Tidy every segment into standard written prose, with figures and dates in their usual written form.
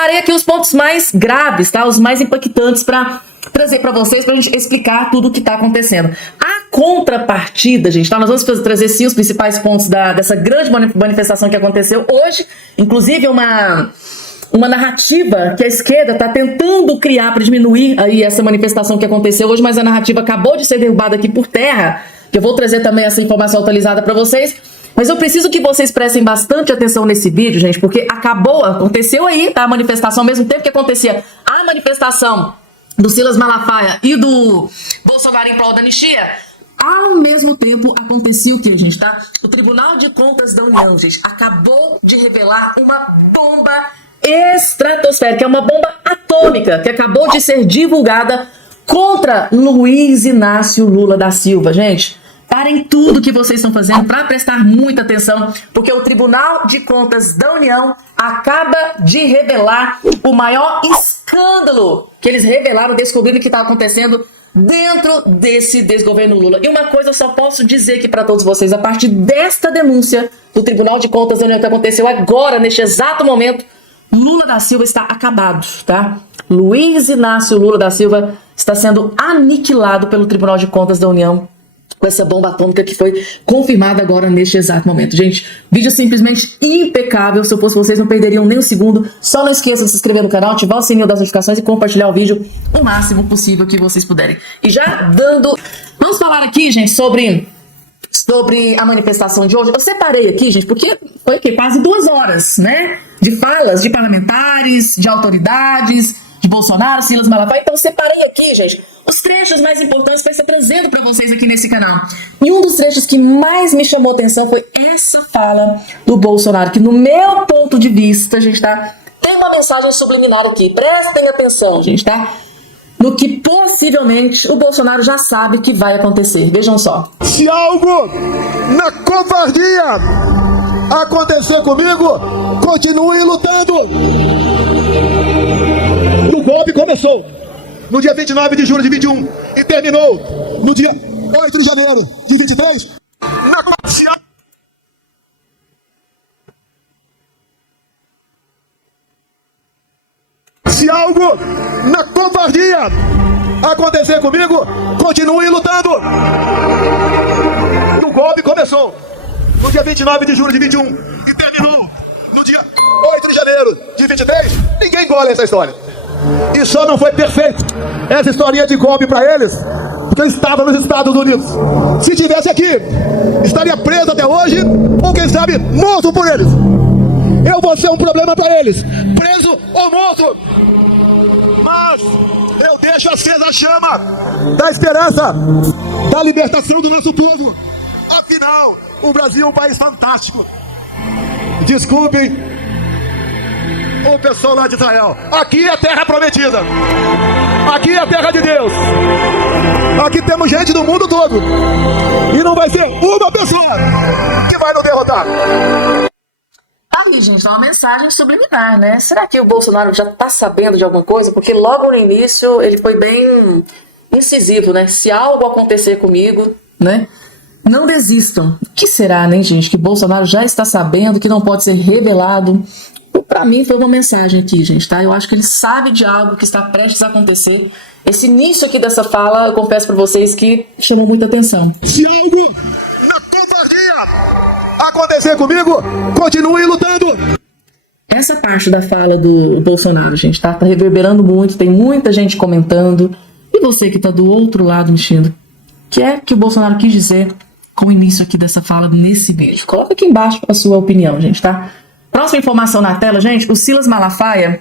separei aqui os pontos mais graves, tá? Os mais impactantes para trazer para vocês, para a gente explicar tudo o que está acontecendo. A contrapartida, gente, tá? Nós vamos trazer sim os principais pontos dessa grande manifestação que aconteceu hoje, inclusive uma narrativa que a esquerda está tentando criar para diminuir aí essa manifestação que aconteceu hoje, mas a narrativa acabou de ser derrubada aqui por terra, que eu vou trazer também essa informação atualizada para vocês. Mas eu preciso que vocês prestem bastante atenção nesse vídeo, gente, porque aconteceu aí, tá? A manifestação, ao mesmo tempo que acontecia a manifestação do Silas Malafaia e do Bolsonaro em prol da anistia, ao mesmo tempo acontecia o que, gente, tá? O Tribunal de Contas da União, gente, acabou de revelar uma bomba estratosférica, é uma bomba atômica que acabou de ser divulgada contra Luiz Inácio Lula da Silva, gente. Parem tudo que vocês estão fazendo para prestar muita atenção, porque o Tribunal de Contas da União acaba de revelar o maior escândalo que eles revelaram, descobrindo o que está acontecendo dentro desse desgoverno Lula. E uma coisa eu só posso dizer aqui para todos vocês, a partir desta denúncia do Tribunal de Contas da União que aconteceu agora, neste exato momento, Lula da Silva está acabado, tá? Luiz Inácio Lula da Silva está sendo aniquilado pelo Tribunal de Contas da União com essa bomba atômica que foi confirmada agora neste exato momento. Gente, vídeo simplesmente impecável. Se eu fosse vocês, não perderiam nem um segundo. Só não esqueçam de se inscrever no canal, ativar o sininho das notificações e compartilhar o vídeo o máximo possível que vocês puderem. E já dando... Vamos falar aqui, gente, sobre a manifestação de hoje. Eu separei aqui, gente, porque foi aqui, quase 2 horas, né? De falas de parlamentares, de autoridades, de Bolsonaro, Silas Malafaia. Então eu separei aqui, gente, os trechos mais importantes para estar trazendo para vocês aqui nesse canal. E um dos trechos que mais me chamou a atenção foi essa fala do Bolsonaro, que no meu ponto de vista, gente, tá? Tem uma mensagem subliminar aqui. Prestem atenção, gente, tá? No que possivelmente o Bolsonaro já sabe que vai acontecer. Vejam só. Se algo na covardia acontecer comigo, continue lutando. O golpe começou no dia 29 de julho de 21 e terminou no dia 8 de janeiro de 23. Se algo na covardia acontecer comigo, continue lutando. O golpe começou no dia 29 de julho de 21 e terminou no dia 8 de janeiro de 23. Ninguém engole essa história. E só não foi perfeito essa historinha de golpe para eles, porque eu estava nos Estados Unidos. Se tivesse aqui, estaria preso até hoje, ou quem sabe, morto por eles. Eu vou ser um problema para eles, preso ou morto. Mas eu deixo acesa a chama da esperança, da libertação do nosso povo. Afinal, o Brasil é um país fantástico. Desculpem o pessoal lá de Israel. Aqui é a terra prometida. Aqui é a terra de Deus. Aqui temos gente do mundo todo. E não vai ser uma pessoa que vai nos derrotar. Aí, gente, é uma mensagem subliminar, né? Será que o Bolsonaro já tá sabendo de alguma coisa? Porque logo no início ele foi bem incisivo, né? Se algo acontecer comigo, né? Não desistam. O que será, né, gente? Que Bolsonaro já está sabendo, que não pode ser revelado. Pra mim foi uma mensagem aqui, gente, tá? Eu acho que ele sabe de algo que está prestes a acontecer. Esse início aqui dessa fala, eu confesso pra vocês que chamou muita atenção. Se algo na covardia acontecer comigo, continue lutando. Essa parte da fala do Bolsonaro, gente, tá reverberando muito, tem muita gente comentando. E você que tá do outro lado mexendo, o que é que o Bolsonaro quis dizer com o início aqui dessa fala nesse vídeo? Coloca aqui embaixo a sua opinião, gente, tá? Próxima informação na tela, gente, o Silas Malafaia,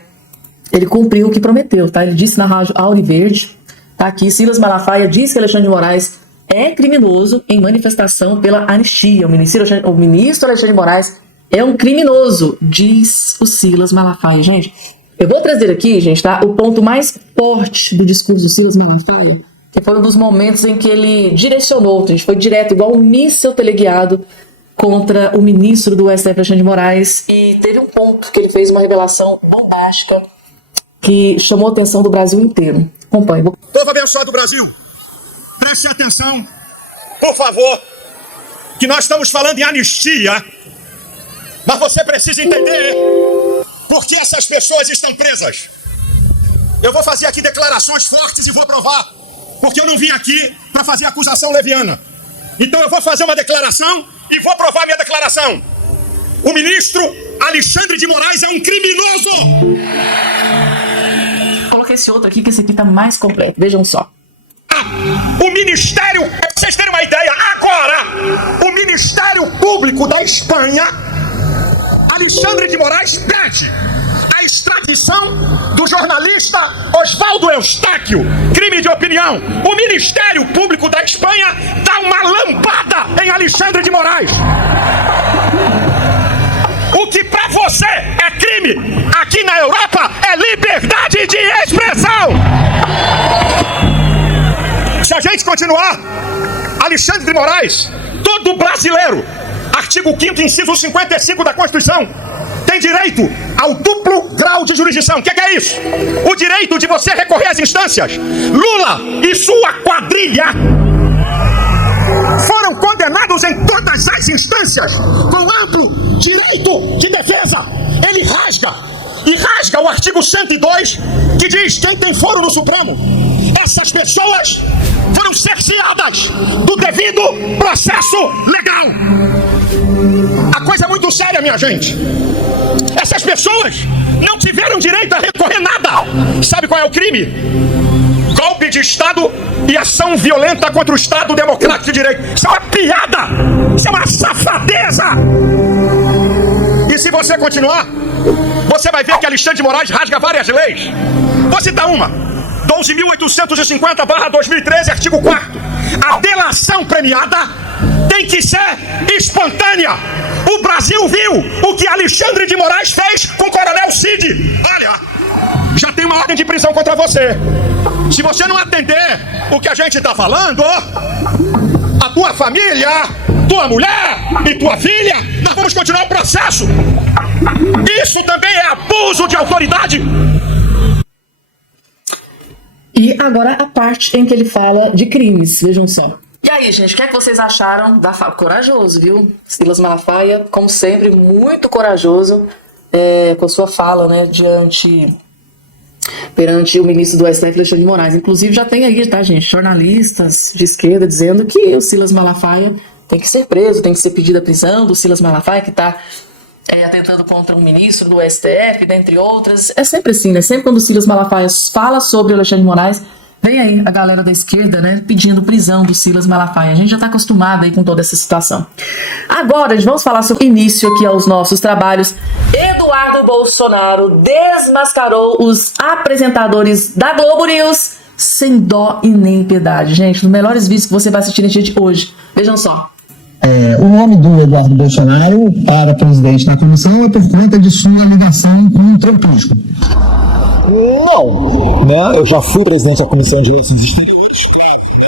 ele cumpriu o que prometeu, tá? Ele disse na rádio Auriverde, tá aqui, Silas Malafaia diz que Alexandre de Moraes é criminoso em manifestação pela anistia. O ministro Alexandre de Moraes é um criminoso, diz o Silas Malafaia. Gente, eu vou trazer aqui, gente, tá? O ponto mais forte do discurso do Silas Malafaia, que foi um dos momentos em que ele direcionou, gente, foi direto, igual um míssil teleguiado, contra o ministro do STF, Alexandre de Moraes, e teve um ponto que ele fez uma revelação bombástica que chamou a atenção do Brasil inteiro. Acompanhe. Povo abençoado do Brasil, preste atenção, por favor, que nós estamos falando em anistia, mas você precisa entender por que essas pessoas estão presas. Eu vou fazer aqui declarações fortes e vou provar, porque eu não vim aqui para fazer acusação leviana. Então eu vou fazer uma declaração e vou provar minha declaração. O ministro Alexandre de Moraes é um criminoso. Coloquei esse outro aqui, que esse aqui tá mais completo. Vejam só. O Ministério, pra vocês terem uma ideia, agora, o Ministério Público da Espanha, Alexandre de Moraes, pede a extradição do jornalista Osvaldo Eustáquio, crime de opinião. O Ministério Público da Espanha dá uma lambada em Alexandre de Moraes. O que pra você é crime, aqui na Europa é liberdade de expressão. Se a gente continuar, Alexandre de Moraes, todo brasileiro, artigo 5º, inciso 55 da Constituição, tem direito ao duplo grau de jurisdição. O que é isso? O direito de você recorrer às instâncias. Lula e sua quadrilha foram condenados em todas as instâncias com amplo direito de defesa. Ele rasga o artigo 102, que diz: quem tem foro no Supremo, essas pessoas foram cerceadas do devido processo legal. A coisa é muito séria, minha gente. Essas pessoas não tiveram direito a recorrer nada. Sabe qual é o crime? Golpe de Estado e ação violenta contra o Estado Democrático de Direito. Isso é uma piada! Isso é uma safadeza! E se você continuar, você vai ver que Alexandre de Moraes rasga várias leis. Vou citar uma: 12.850/2013, artigo 4º. A delação premiada tem que ser espontânea. O Brasil viu o que Alexandre de Moraes fez com o Coronel Cid. Olha, já tem uma ordem de prisão contra você. Se você não atender o que a gente está falando, a tua família, tua mulher e tua filha, nós vamos continuar o processo. Isso também é abuso de autoridade. E agora a parte em que ele fala de crimes, vejam só. E aí, gente, o que é que vocês acharam da fala? Corajoso, viu? Silas Malafaia, como sempre, muito corajoso com a sua fala, né, perante o ministro do STF, Alexandre de Moraes. Inclusive já tem aí, tá, gente, jornalistas de esquerda dizendo que o Silas Malafaia tem que ser preso, tem que ser pedida a prisão do Silas Malafaia, que está atentando contra um ministro do STF, dentre outras. É sempre assim, né? Sempre quando o Silas Malafaia fala sobre o Alexandre de Moraes, vem aí a galera da esquerda, né, pedindo prisão do Silas Malafaia. A gente já está acostumado aí com toda essa situação. Agora, vamos falar sobre o início aqui aos nossos trabalhos. Eduardo Bolsonaro desmascarou os apresentadores da Globo News sem dó e nem piedade. Gente, um dos melhores vídeos que você vai assistir no dia de hoje. Vejam só. O nome do Eduardo Bolsonaro para presidente da comissão é por conta de sua ligação com o trumpismo. Não, né? Eu já fui presidente da Comissão de Relações Exteriores, claro, né?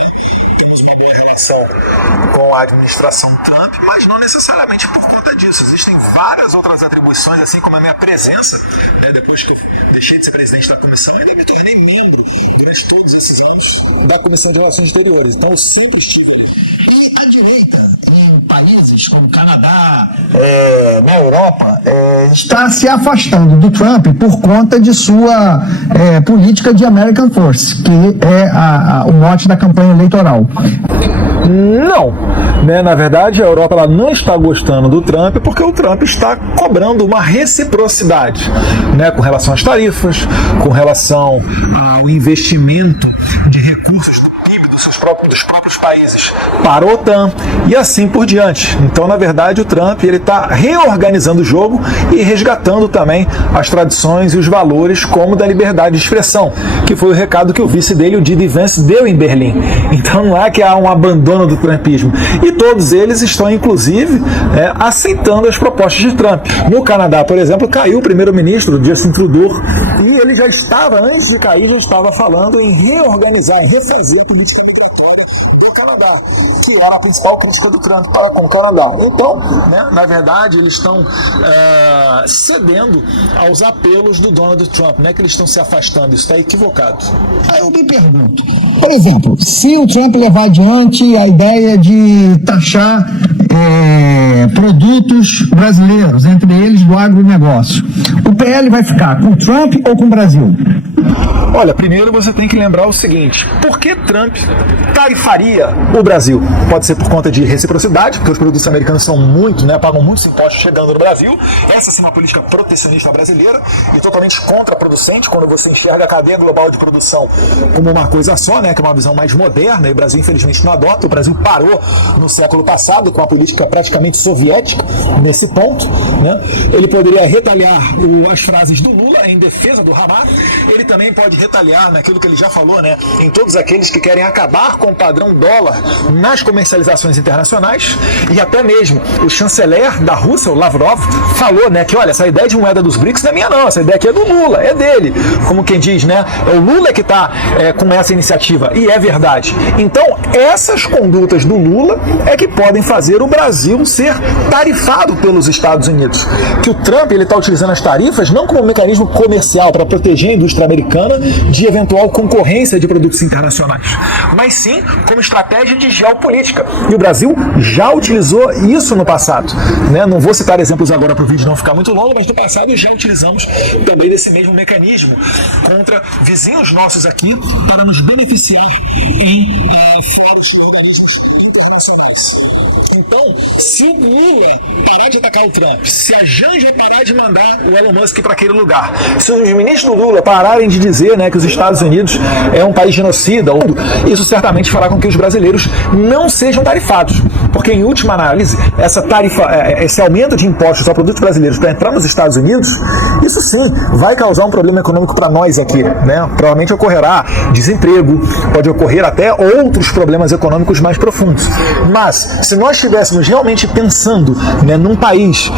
Temos uma boa relação com a administração Trump, mas não necessariamente por conta disso. Existem várias outras atribuições, assim como a minha presença, né? Depois que eu deixei de ser presidente da comissão, eu me tornei membro durante todos esses anos da Comissão de Relações Exteriores. Então eu sempre estive ali. E a direita, em países como o Canadá, Na Europa, está se afastando do Trump por conta de sua política de American Force, que é o mote da campanha eleitoral. não, né? Na verdade, a Europa ela não está gostando do Trump porque o Trump está cobrando uma reciprocidade, né? Com relação às tarifas, com relação ao investimento de recursos do PIB dos próprios países para a OTAN e assim por diante. Então, na verdade, o Trump ele está reorganizando o jogo e resgatando também as tradições e os valores como da liberdade de expressão, que foi o recado que o vice dele, o J.D. Vance, deu em Berlim. Então não é que há um abandono do trumpismo. E todos eles estão, inclusive, aceitando as propostas de Trump. No Canadá, por exemplo, caiu o primeiro-ministro, Justin Trudeau, e ele já estava, antes de cair, já estava falando em reorganizar, em refazer a política migratória do Canadá, que era a principal crítica do Trump para com o Canadá. Então, né, na verdade, eles estão cedendo aos apelos do Donald Trump, não é que eles estão se afastando, isso está equivocado. Aí eu me pergunto, por exemplo, se o Trump levar adiante a ideia de taxar produtos brasileiros, entre eles do agronegócio. O PL vai ficar com Trump ou com o Brasil? Olha, primeiro você tem que lembrar o seguinte: por que Trump tarifaria o Brasil? Pode ser por conta de reciprocidade, porque os produtos americanos são muito, pagam muitos impostos chegando no Brasil. Essa sim é uma política protecionista brasileira e totalmente contraproducente quando você enxerga a cadeia global de produção como uma coisa só, que é uma visão mais moderna, e o Brasil infelizmente não adota. O Brasil parou no século passado com a política praticamente soviética nesse ponto. Ele poderia retalhar as frases do Lula em defesa do Hamas. Ele também pode retalhar naquilo que ele já falou, em todos aqueles que querem acabar com o padrão dólar nas comercializações internacionais. E até mesmo o chanceler da Rússia, o Lavrov, falou, que olha, essa ideia de moeda dos BRICS não é minha não, essa ideia aqui é do Lula, é dele. Como quem diz, é o Lula que está com essa iniciativa, e é verdade. Então, essas condutas do Lula é que podem fazer o Brasil ser tarifado pelos Estados Unidos. Que o Trump está utilizando as tarifas não como um mecanismo comercial para proteger a indústria americana de eventual concorrência de produtos internacionais, mas sim como estratégia de geopolítica. E o Brasil já utilizou isso no passado. Não vou citar exemplos agora para o vídeo não ficar muito longo, mas no passado já utilizamos também desse mesmo mecanismo contra vizinhos nossos aqui para nos beneficiar em fóruns e organismos internacionais. Então, se o Lula parar de atacar o Trump, se a Janja parar de mandar o Elon Musk para aquele lugar, se os ministros do Lula pararem de dizer que os Estados Unidos é um país genocida, isso certamente fará com que os brasileiros não sejam tarifados, porque em última análise, esse aumento de impostos a produtos brasileiros para entrar nos Estados Unidos, isso sim vai causar um problema econômico para nós aqui, Provavelmente ocorrerá desemprego, pode ocorrer até outros problemas econômicos mais profundos. Mas se nós estivéssemos realmente pensando num país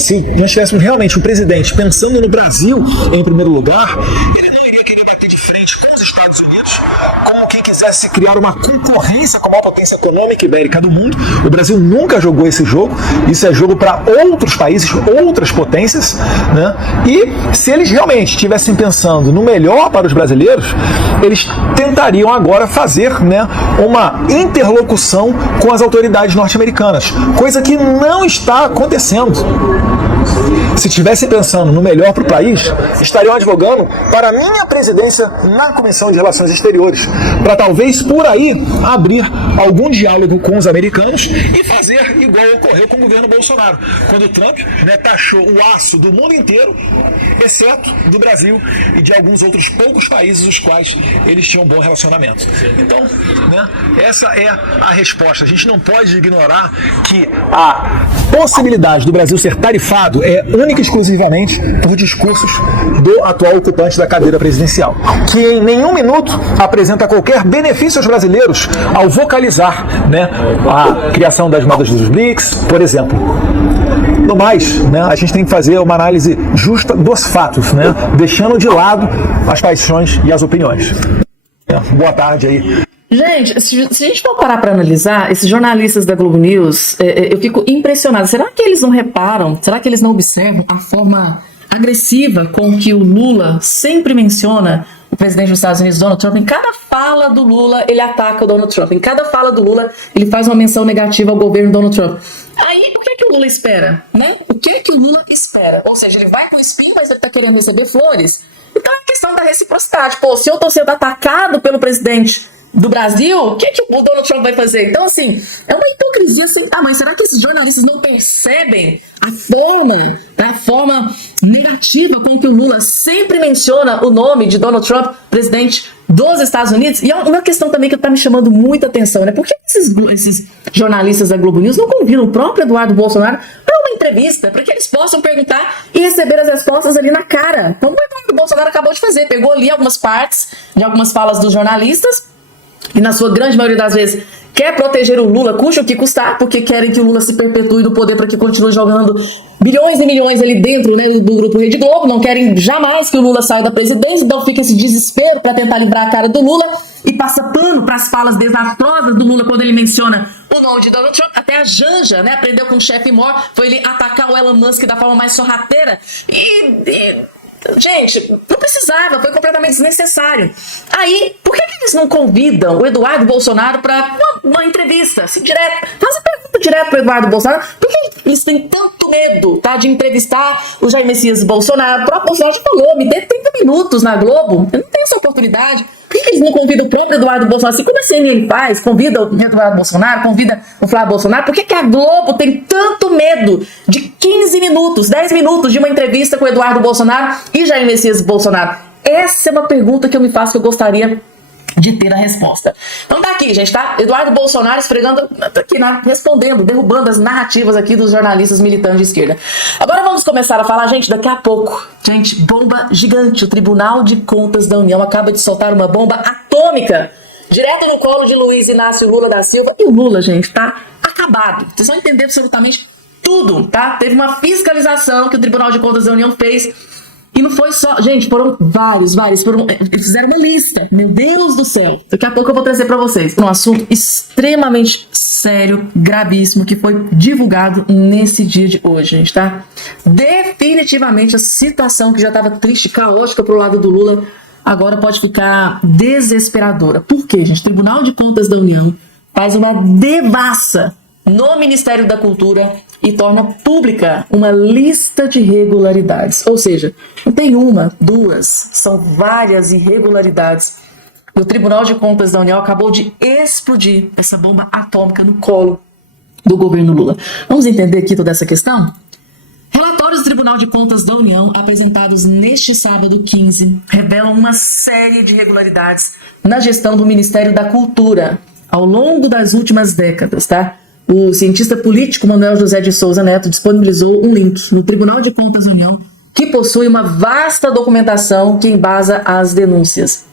se nós tivéssemos realmente um presidente pensando no Brasil em primeiro lugar, ele não iria querer bater de frente com os Estados Unidos como quem quisesse criar uma concorrência com a maior potência econômica ibérica do mundo. O Brasil nunca jogou esse jogo. Isso é jogo para outros países, outras potências, E se eles realmente estivessem pensando no melhor para os brasileiros, eles tentariam agora fazer uma interlocução com as autoridades norte-americanas, coisa que não está acontecendo. Se estivessem pensando no melhor para o país, estariam advogando para a minha presidência na Comissão de Relações Exteriores, para talvez por aí abrir algum diálogo com os americanos e fazer igual ocorreu com o governo Bolsonaro, quando o Trump taxou o aço do mundo inteiro, exceto do Brasil e de alguns outros poucos países os quais eles tinham um bom relacionamento. Então, essa é a resposta. A gente não pode ignorar que a possibilidade do Brasil ser tarifado é única e exclusivamente por discursos do atual ocupante da cadeira presidencial, que em nenhum minuto apresenta qualquer benefício aos brasileiros ao vocalizar a criação das moedas dos BRICS, por exemplo. No mais, a gente tem que fazer uma análise justa dos fatos, deixando de lado as paixões e as opiniões. Boa tarde aí. Gente, se a gente for parar para analisar, esses jornalistas da Globo News, eu fico impressionada. Será que eles não reparam, será que eles não observam a forma agressiva com que o Lula sempre menciona o presidente dos Estados Unidos, Donald Trump? Em cada fala do Lula, ele ataca o Donald Trump. Em cada fala do Lula, ele faz uma menção negativa ao governo Donald Trump. Aí, o que o Lula espera? O que o Lula espera? Ou seja, ele vai com espinho, mas ele tá querendo receber flores. Então, é a questão da reciprocidade. Se eu tô sendo atacado pelo presidente do Brasil, o que o Donald Trump vai fazer? Então, assim, é uma hipocrisia sem tamanho. Será que esses jornalistas não percebem a forma negativa com que o Lula sempre menciona o nome de Donald Trump, presidente dos Estados Unidos? E é uma questão também que está me chamando muita atenção, Por que esses jornalistas da Globo News não convidam o próprio Eduardo Bolsonaro para uma entrevista, para que eles possam perguntar e receber as respostas ali na cara, como o Eduardo Bolsonaro acabou de fazer? Pegou ali algumas partes de algumas falas dos jornalistas e, na sua grande maioria das vezes, quer proteger o Lula, custe o que custar, porque querem que o Lula se perpetue no poder para que continue jogando bilhões e milhões ali dentro do grupo Rede Globo, não querem jamais que o Lula saia da presidência, então fica esse desespero para tentar livrar a cara do Lula e passa pano para as falas desastrosas do Lula quando ele menciona o nome de Donald Trump. Até a Janja, aprendeu com o chefe Moore, foi ele atacar o Elon Musk da forma mais sorrateira gente, não precisava, foi completamente desnecessário. Aí, por que eles não convidam o Eduardo Bolsonaro para uma entrevista, assim, direto? Faz a pergunta direto para Eduardo Bolsonaro. Por que eles têm tanto medo, tá, de entrevistar o Jair Messias Bolsonaro? O próprio Bolsonaro já falou, me dê 30 minutos na Globo, eu não tenho essa oportunidade. Por que eles não convidam o próprio Eduardo Bolsonaro? Assim como a CNN faz, convida o Eduardo Bolsonaro, convida o Flávio Bolsonaro. Por que a Globo tem tanto medo de 15 minutos, 10 minutos de uma entrevista com o Eduardo Bolsonaro e Jair Messias Bolsonaro? Essa é uma pergunta que eu me faço, que eu gostaria de ter a resposta. Então tá aqui, gente, tá? Eduardo Bolsonaro esfregando, tá aqui, né? Respondendo, derrubando as narrativas aqui dos jornalistas militantes de esquerda. Agora vamos começar a falar, gente, daqui a pouco. Gente, bomba gigante. O Tribunal de Contas da União acaba de soltar uma bomba atômica direto no colo de Luiz Inácio Lula da Silva. E o Lula, gente, tá acabado. Vocês vão entender absolutamente tudo, tá? Teve uma fiscalização que o Tribunal de Contas da União fez. E não foi só... Gente, foram vários. Eles fizeram uma lista. Meu Deus do céu. Daqui a pouco eu vou trazer pra vocês um assunto extremamente sério, gravíssimo, que foi divulgado nesse dia de hoje, gente, tá? Definitivamente a situação que já estava triste, caótica pro lado do Lula, agora pode ficar desesperadora. Por quê, gente? O Tribunal de Contas da União faz uma devassa no Ministério da Cultura e torna pública uma lista de irregularidades. Ou seja, não tem uma, duas, são várias irregularidades. E o Tribunal de Contas da União acabou de explodir essa bomba atômica no colo do governo Lula. Vamos entender aqui toda essa questão? Relatórios do Tribunal de Contas da União, apresentados neste sábado 15, revelam uma série de irregularidades na gestão do Ministério da Cultura ao longo das últimas décadas, tá? O cientista político Manuel José de Souza Neto disponibilizou um link no Tribunal de Contas da União que possui uma vasta documentação que embasa as denúncias.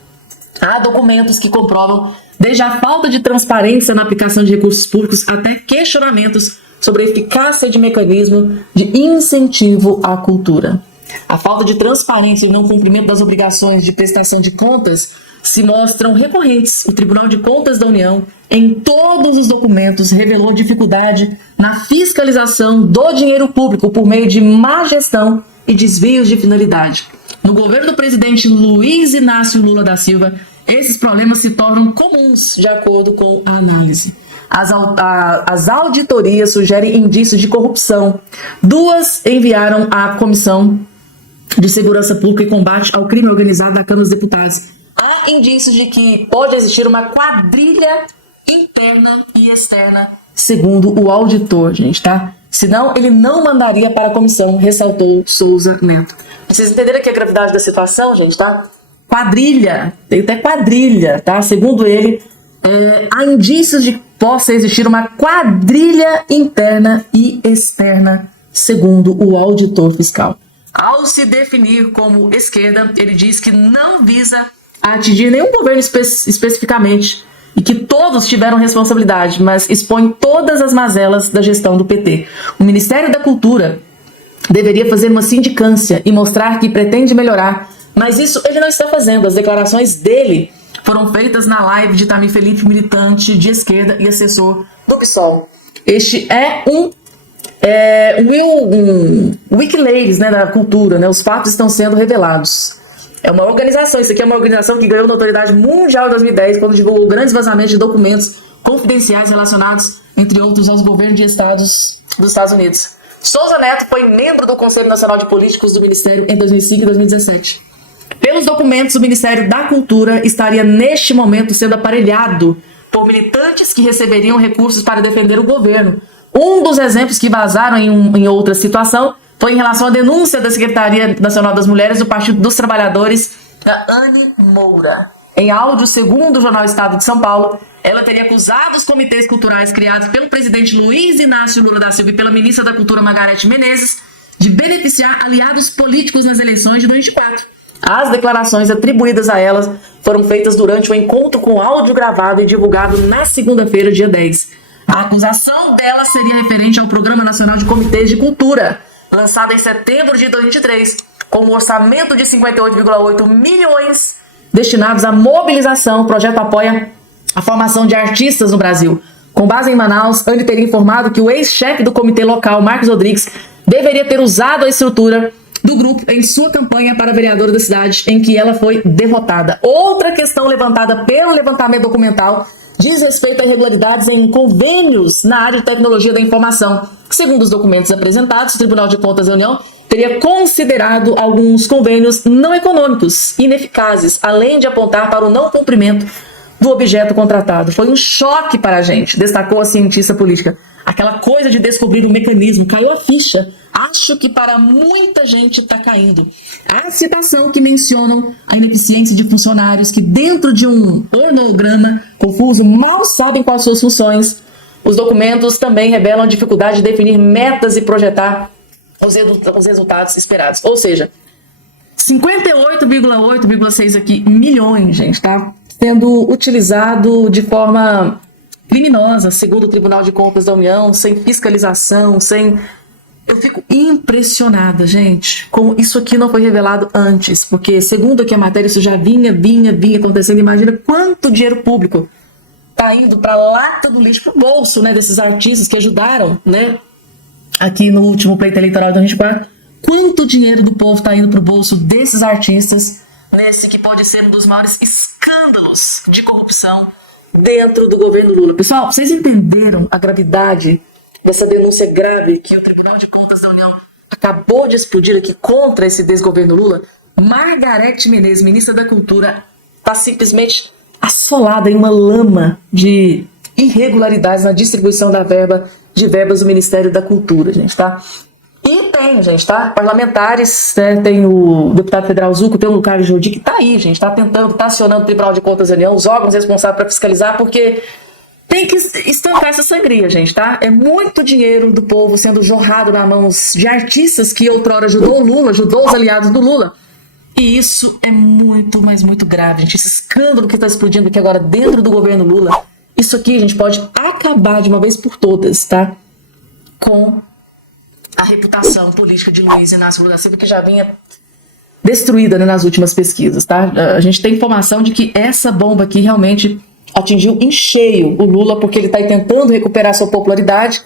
Há documentos que comprovam desde a falta de transparência na aplicação de recursos públicos até questionamentos sobre a eficácia de mecanismo de incentivo à cultura. A falta de transparência e não cumprimento das obrigações de prestação de contas se mostram recorrentes. O Tribunal de Contas da União, em todos os documentos, revelou dificuldade na fiscalização do dinheiro público por meio de má gestão e desvios de finalidade. No governo do presidente Luiz Inácio Lula da Silva, esses problemas se tornam comuns, de acordo com a análise. As auditorias sugerem indícios de corrupção. 2 enviaram à Comissão de Segurança Pública e Combate ao Crime Organizado da Câmara dos Deputados. Há indícios de que pode existir uma quadrilha interna e externa, segundo o auditor, gente, tá? Senão, ele não mandaria para a comissão, ressaltou Souza Neto. Vocês entenderam aqui a gravidade da situação, gente, tá? Quadrilha, tem até quadrilha, tá? Segundo ele, há indícios de que possa existir uma quadrilha interna e externa, segundo o auditor fiscal. Ao se definir como esquerda, ele diz que não visa atingir nenhum governo especificamente e que todos tiveram responsabilidade, mas expõe todas as mazelas da gestão do PT. O Ministério da Cultura deveria fazer uma sindicância e mostrar que pretende melhorar, mas isso ele não está fazendo. As declarações dele foram feitas na live de Tamir Felipe, militante de esquerda e assessor do PSOL. Este é um Wikileaks, né, da cultura, né? Os fatos estão sendo revelados. É uma organização, isso aqui é uma organização que ganhou notoriedade mundial em 2010, quando divulgou grandes vazamentos de documentos confidenciais relacionados, entre outros, aos governos de estados dos Estados Unidos. Souza Neto foi membro do Conselho Nacional de Políticos do Ministério em 2005 e 2017. Pelos documentos, o Ministério da Cultura estaria, neste momento, sendo aparelhado por militantes que receberiam recursos para defender o governo. Um dos exemplos que vazaram em outra situação foi em relação à denúncia da Secretaria Nacional das Mulheres do Partido dos Trabalhadores, da Anne Moura. Em áudio, segundo o jornal Estado de São Paulo, ela teria acusado os comitês culturais criados pelo presidente Luiz Inácio Lula da Silva e pela ministra da Cultura Margarete Menezes de beneficiar aliados políticos nas eleições de 2024. As declarações atribuídas a elas foram feitas durante o encontro com áudio gravado e divulgado na segunda-feira, dia 10. A acusação dela seria referente ao Programa Nacional de Comitês de Cultura, lançado em setembro de 2023, com um orçamento de 58,8 milhões destinados à mobilização. O projeto apoia a formação de artistas no Brasil. Com base em Manaus, Anne teria informado que o ex-chefe do comitê local, Marcos Rodrigues, deveria ter usado a estrutura do grupo em sua campanha para vereadora da cidade, em que ela foi derrotada. Outra questão levantada pelo levantamento documental diz respeito a irregularidades em convênios na área de tecnologia da informação, que, segundo os documentos apresentados, o Tribunal de Contas da União teria considerado alguns convênios não econômicos, ineficazes, além de apontar para o não cumprimento do objeto contratado. Foi um choque para a gente, destacou a cientista política. Aquela coisa de descobrir o mecanismo, caiu a ficha. Acho que para muita gente está caindo. A citação que mencionam a ineficiência de funcionários que, dentro de um organograma confuso, mal sabem quais suas funções. Os documentos também revelam a dificuldade de definir metas e projetar os resultados esperados. Ou seja, 58,8,6 aqui milhões, gente, tá? Sendo utilizado de forma criminosa, segundo o Tribunal de Contas da União, sem fiscalização, sem... Eu fico impressionada, gente, como isso aqui não foi revelado antes, porque, segundo aqui a matéria, isso já vinha acontecendo. Imagina quanto dinheiro público tá indo para lata do lixo, pro bolso, né, desses artistas que ajudaram, né, aqui no último pleito eleitoral de 2024. Quanto dinheiro do povo tá indo pro bolso desses artistas, nesse que pode ser um dos maiores escândalos de corrupção dentro do governo Lula. Pessoal, vocês entenderam a gravidade dessa denúncia grave que o Tribunal de Contas da União acabou de explodir aqui contra esse desgoverno Lula? Margarete Menezes, ministra da Cultura, está simplesmente assolada em uma lama de irregularidades na distribuição de verbas do Ministério da Cultura, gente, tá? E tem, gente, tá? Parlamentares, né? Tem o deputado federal Zucco, tem o Carlos Jordi, que tá aí, gente, tá tentando, tá acionando o Tribunal de Contas da União, os órgãos responsáveis para fiscalizar, porque tem que estancar essa sangria, gente, tá? É muito dinheiro do povo sendo jorrado nas mãos de artistas que outrora ajudou o Lula, ajudou os aliados do Lula. E isso é muito, mas muito grave, gente. Esse escândalo que tá explodindo aqui agora dentro do governo Lula, isso aqui, gente, pode acabar de uma vez por todas, tá? Com a reputação política de Luiz Inácio Lula da Silva, que já vinha destruída, né, nas últimas pesquisas, tá? A gente tem informação de que essa bomba aqui realmente atingiu em cheio o Lula, porque ele está aí tentando recuperar sua popularidade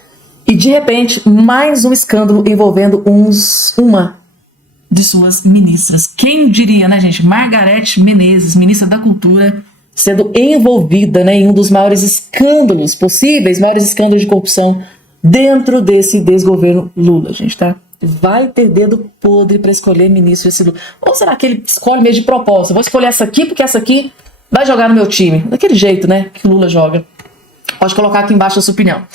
e, de repente, mais um escândalo envolvendo uma de suas ministras. Quem diria, né, gente? Margarete Menezes, ministra da Cultura, sendo envolvida, né, em um dos maiores escândalos possíveis, maiores escândalos de corrupção dentro desse desgoverno Lula, gente, tá? Vai ter dedo podre para escolher ministro esse Lula. Ou será que ele escolhe mesmo de propósito? Vou escolher essa aqui porque essa aqui vai jogar no meu time. Daquele jeito, né, que o Lula joga. Pode colocar aqui embaixo a sua opinião.